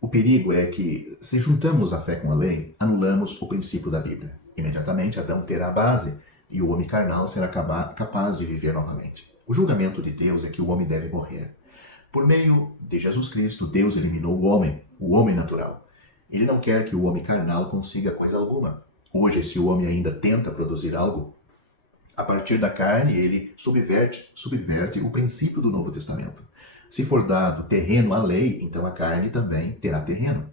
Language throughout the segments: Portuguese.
O perigo é que, se juntamos a fé com a lei, anulamos o princípio da Bíblia. Imediatamente, Adão terá a base e o homem carnal será capaz de viver novamente. O julgamento de Deus é que o homem deve morrer. Por meio de Jesus Cristo, Deus eliminou o homem natural. Ele não quer que o homem carnal consiga coisa alguma. Hoje, se o homem ainda tenta produzir algo, a partir da carne, ele subverte o princípio do Novo Testamento. Se for dado terreno à lei, então a carne também terá terreno.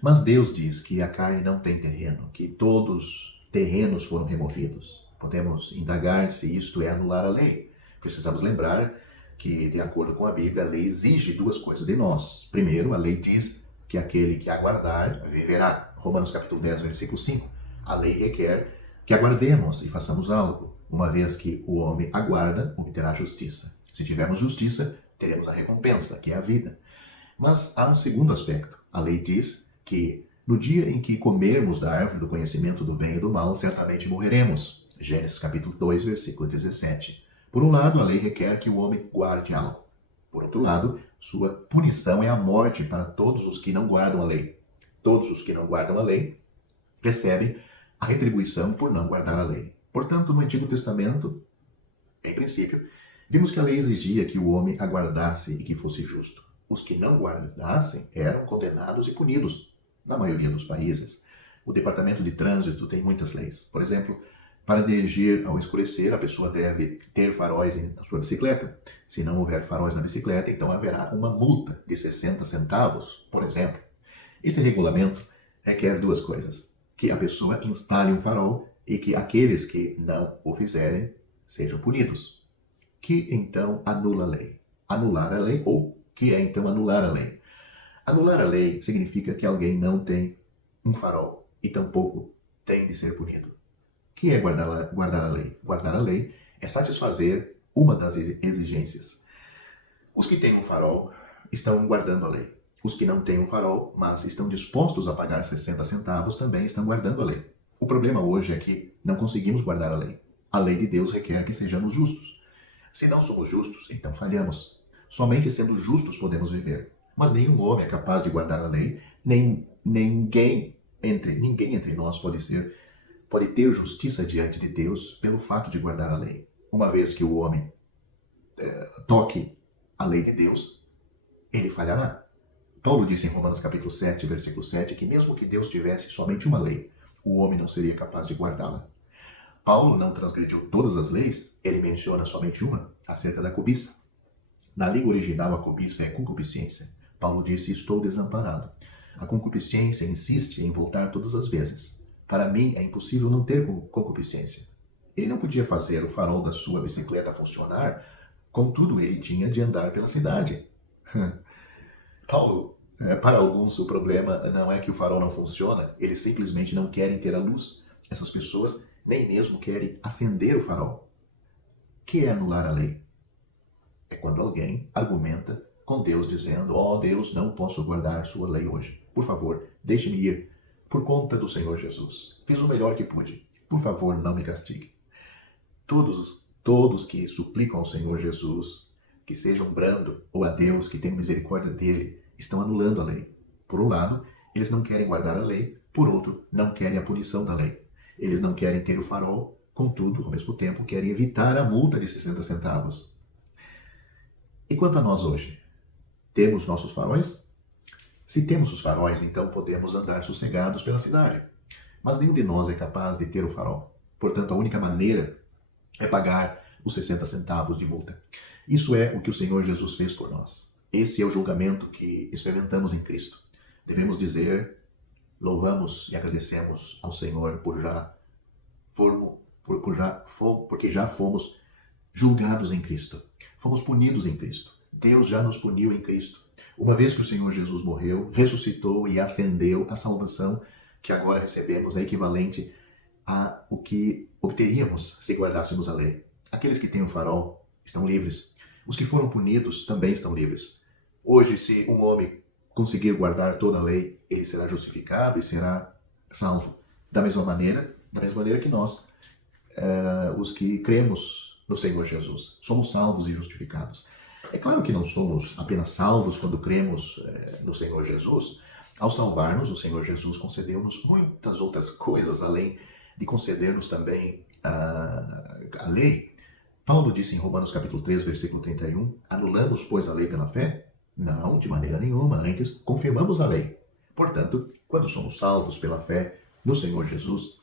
Mas Deus diz que a carne não tem terreno, que todos os terrenos foram removidos. Podemos indagar se isto é anular a lei. Precisamos lembrar que, de acordo com a Bíblia, a lei exige duas coisas de nós. Primeiro, a lei diz que aquele que aguardar viverá. Romanos capítulo 10, versículo 5. A lei requer que aguardemos e façamos algo. Uma vez que o homem aguarda, obterá justiça. Se tivermos justiça, teremos a recompensa, que é a vida. Mas há um segundo aspecto. A lei diz que no dia em que comermos da árvore do conhecimento do bem e do mal, certamente morreremos. Gênesis capítulo 2, versículo 17. Por um lado, a lei requer que o homem guarde algo. Por outro lado, sua punição é a morte para todos os que não guardam a lei. Todos os que não guardam a lei recebem a retribuição por não guardar a lei. Portanto, no Antigo Testamento, em princípio, vimos que a lei exigia que o homem aguardasse e que fosse justo. Os que não guardassem eram condenados e punidos, na maioria dos países. O Departamento de Trânsito tem muitas leis. Por exemplo, para dirigir ao escurecer, a pessoa deve ter faróis na sua bicicleta. Se não houver faróis na bicicleta, então haverá uma multa de 60 centavos, por exemplo. Esse regulamento requer duas coisas: que a pessoa instale um farol e que aqueles que não o fizerem sejam punidos. Que então anula a lei? Anular a lei, ou que é então anular a lei? Anular a lei significa que alguém não tem um farol e tampouco tem de ser punido. O que é guardar a lei? Guardar a lei é satisfazer uma das exigências. Os que têm um farol estão guardando a lei. Os que não têm um farol, mas estão dispostos a pagar 60 centavos, também estão guardando a lei. O problema hoje é que não conseguimos guardar a lei. A lei de Deus requer que sejamos justos. Se não somos justos, então falhamos. Somente sendo justos podemos viver. Mas nenhum homem é capaz de guardar a lei, ninguém entre nós pode ter justiça diante de Deus pelo fato de guardar a lei. Uma vez que o homem toque a lei de Deus, ele falhará. Paulo disse em Romanos capítulo 7, versículo 7, que mesmo que Deus tivesse somente uma lei, o homem não seria capaz de guardá-la. Paulo não transgrediu todas as leis, ele menciona somente uma, acerca da cobiça. Na língua original, a cobiça é concupiscência. Paulo disse: estou desamparado. A concupiscência insiste em voltar todas as vezes. Para mim, é impossível não ter concupiscência. Ele não podia fazer o farol da sua bicicleta funcionar, contudo, ele tinha de andar pela cidade. Paulo, para alguns, o problema não é que o farol não funciona, eles simplesmente não querem ter a luz. Essas pessoas nem mesmo querem acender o farol. O que é anular a lei? É quando alguém argumenta com Deus dizendo: ó Deus, não posso guardar sua lei hoje. Por favor, deixe-me ir por conta do Senhor Jesus. Fiz o melhor que pude. Por favor, não me castigue. Todos que suplicam ao Senhor Jesus que sejam brando, ou a Deus que tem misericórdia dele, estão anulando a lei. Por um lado, eles não querem guardar a lei, por outro, não querem a punição da lei. Eles não querem ter o farol, contudo, ao mesmo tempo, querem evitar a multa de 60 centavos. E quanto a nós hoje? Temos nossos faróis? Se temos os faróis, então podemos andar sossegados pela cidade. Mas nenhum de nós é capaz de ter o farol. Portanto, a única maneira é pagar os 60 centavos de multa. Isso é o que o Senhor Jesus fez por nós. Esse é o julgamento que experimentamos em Cristo. Devemos dizer: louvamos e agradecemos ao Senhor porque já fomos julgados em Cristo. Fomos punidos em Cristo. Deus já nos puniu em Cristo. Uma vez que o Senhor Jesus morreu, ressuscitou e ascendeu, a salvação que agora recebemos é equivalente a o que obteríamos se guardássemos a lei. Aqueles que têm o farol estão livres. Os que foram punidos também estão livres. Hoje, se um homem conseguir guardar toda a lei, ele será justificado e será salvo. Da mesma maneira, Da mesma maneira que nós, os que cremos no Senhor Jesus, somos salvos e justificados. É claro que não somos apenas salvos quando cremos no Senhor Jesus. Ao salvar-nos, o Senhor Jesus concedeu-nos muitas outras coisas, além de conceder-nos também a lei. Paulo disse em Romanos capítulo 3, versículo 31, anulamos, pois, a lei pela fé? Não, de maneira nenhuma, antes confirmamos a lei. Portanto, quando somos salvos pela fé no Senhor Jesus,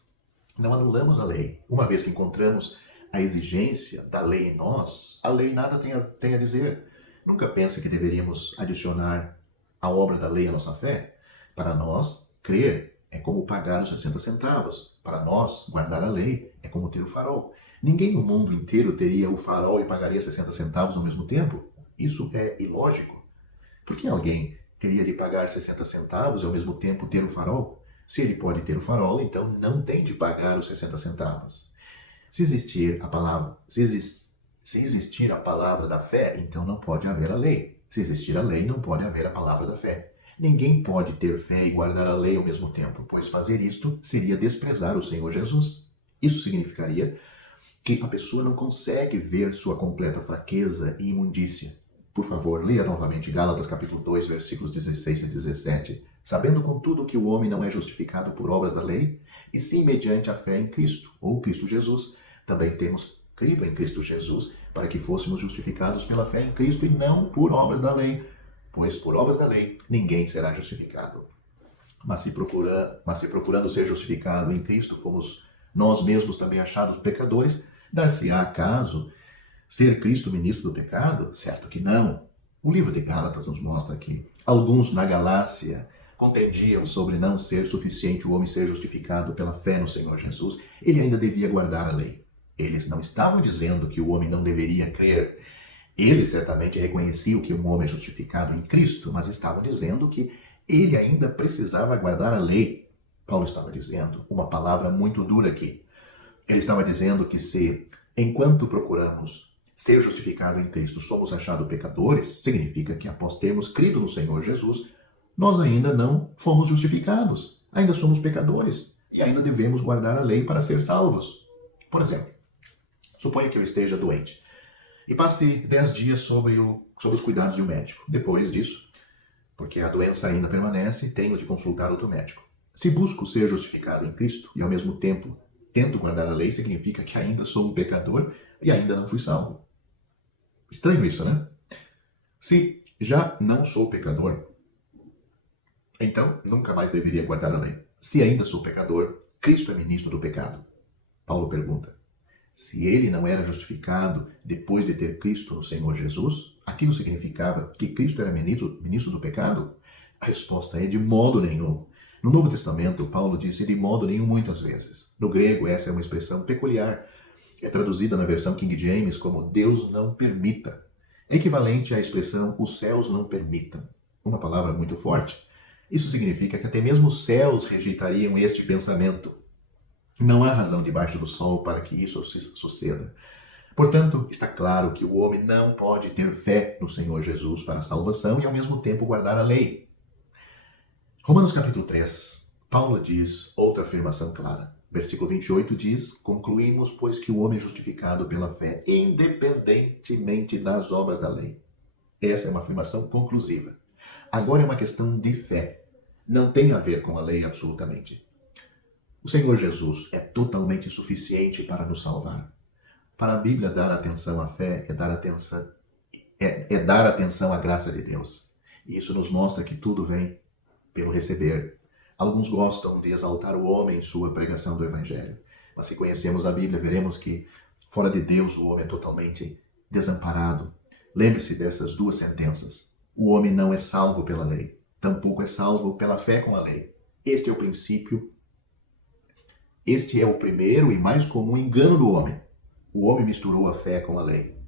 não anulamos a lei. Uma vez que encontramos a exigência da lei em nós, a lei nada tem a dizer. Nunca pense que deveríamos adicionar a obra da lei à nossa fé. Para nós, crer é como pagar os 60 centavos. Para nós, guardar a lei é como ter o farol. Ninguém no mundo inteiro teria o farol e pagaria 60 centavos ao mesmo tempo. Isso é ilógico. Por que alguém teria de pagar 60 centavos e ao mesmo tempo ter o farol? Se ele pode ter o farol, então não tem de pagar os 60 centavos. Se existir a palavra da fé, então não pode haver a lei. Se existir a lei, não pode haver a palavra da fé. Ninguém pode ter fé e guardar a lei ao mesmo tempo, pois fazer isto seria desprezar o Senhor Jesus. Isso significaria que a pessoa não consegue ver sua completa fraqueza e imundícia. Por favor, leia novamente Gálatas capítulo 2, versículos 16 a 17. Sabendo, contudo, que o homem não é justificado por obras da lei, e sim mediante a fé em Cristo, ou Cristo Jesus. Também temos crido em Cristo Jesus, para que fôssemos justificados pela fé em Cristo e não por obras da lei. Pois por obras da lei ninguém será justificado. Mas se procurando ser justificado em Cristo, fomos nós mesmos também achados pecadores, dar-se-á acaso ser Cristo ministro do pecado? Certo que não. O livro de Gálatas nos mostra que alguns na Galácia contendiam sobre não ser suficiente o homem ser justificado pela fé no Senhor Jesus. Ele ainda devia guardar a lei. Eles não estavam dizendo que o homem não deveria crer. Eles certamente reconheciam que um homem é justificado em Cristo, mas estavam dizendo que ele ainda precisava guardar a lei. Paulo estava dizendo uma palavra muito dura aqui. Ele estava dizendo que se, enquanto procuramos ser justificado em Cristo, somos achados pecadores, significa que após termos crido no Senhor Jesus, nós ainda não fomos justificados. Ainda somos pecadores e ainda devemos guardar a lei para ser salvos. Por exemplo, suponha que eu esteja doente e passe 10 dias sob os cuidados de um médico. Depois disso, porque a doença ainda permanece, tenho de consultar outro médico. Se busco ser justificado em Cristo e ao mesmo tempo tento guardar a lei, significa que ainda sou um pecador e ainda não fui salvo. Estranho isso, né? Se já não sou pecador, então nunca mais deveria guardar a lei. Se ainda sou pecador, Cristo é ministro do pecado. Paulo pergunta, se ele não era justificado depois de ter Cristo no Senhor Jesus, aquilo significava que Cristo era ministro do pecado? A resposta é de modo nenhum. No Novo Testamento, Paulo disse de modo nenhum muitas vezes. No grego, essa é uma expressão peculiar. É traduzida na versão King James como Deus não permita. É equivalente à expressão os céus não permitam. Uma palavra muito forte. Isso significa que até mesmo os céus rejeitariam este pensamento. Não há razão debaixo do sol para que isso suceda. Portanto, está claro que o homem não pode ter fé no Senhor Jesus para a salvação e ao mesmo tempo guardar a lei. Romanos capítulo 3, Paulo diz outra afirmação clara. Versículo 28 diz, concluímos, pois, que o homem é justificado pela fé, independentemente das obras da lei. Essa é uma afirmação conclusiva. Agora é uma questão de fé. Não tem a ver com a lei absolutamente. O Senhor Jesus é totalmente suficiente para nos salvar. Para a Bíblia, dar atenção à fé é dar atenção à graça de Deus. E isso nos mostra que tudo vem pelo receber. Alguns gostam de exaltar o homem em sua pregação do Evangelho. Mas se conhecemos a Bíblia, veremos que fora de Deus o homem é totalmente desamparado. Lembre-se dessas duas sentenças. O homem não é salvo pela lei, tampouco é salvo pela fé com a lei. Este é o princípio, este é o primeiro e mais comum engano do homem. O homem misturou a fé com a lei.